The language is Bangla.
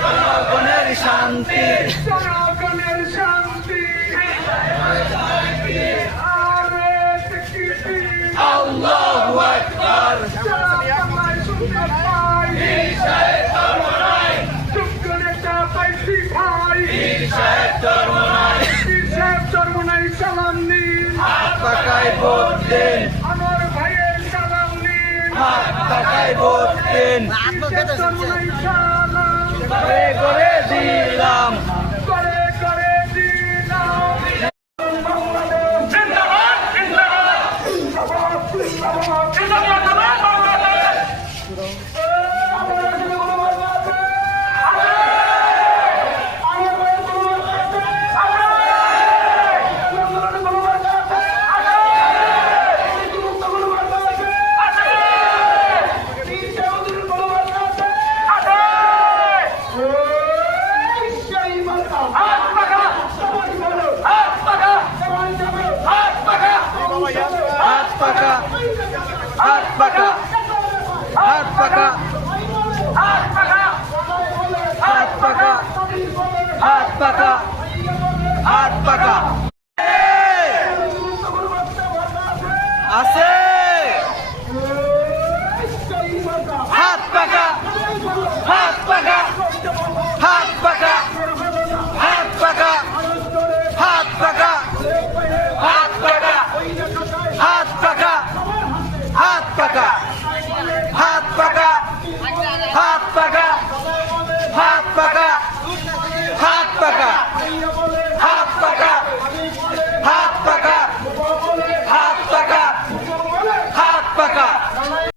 জনগণের শান্তি জনগণের শান্তি আল্লাহু আকবার সালাম নিন হাত পাকায় ভোট দিন আমার ভাইয়ের সালাম নিন হাত পাকায় ভোট দিন করে করে দিলাম করে করে দিলাম হাত পাকা হাত পাকা হাত পাকা হাত পাকা হাত পাকা হাত পাকা হাত পাকা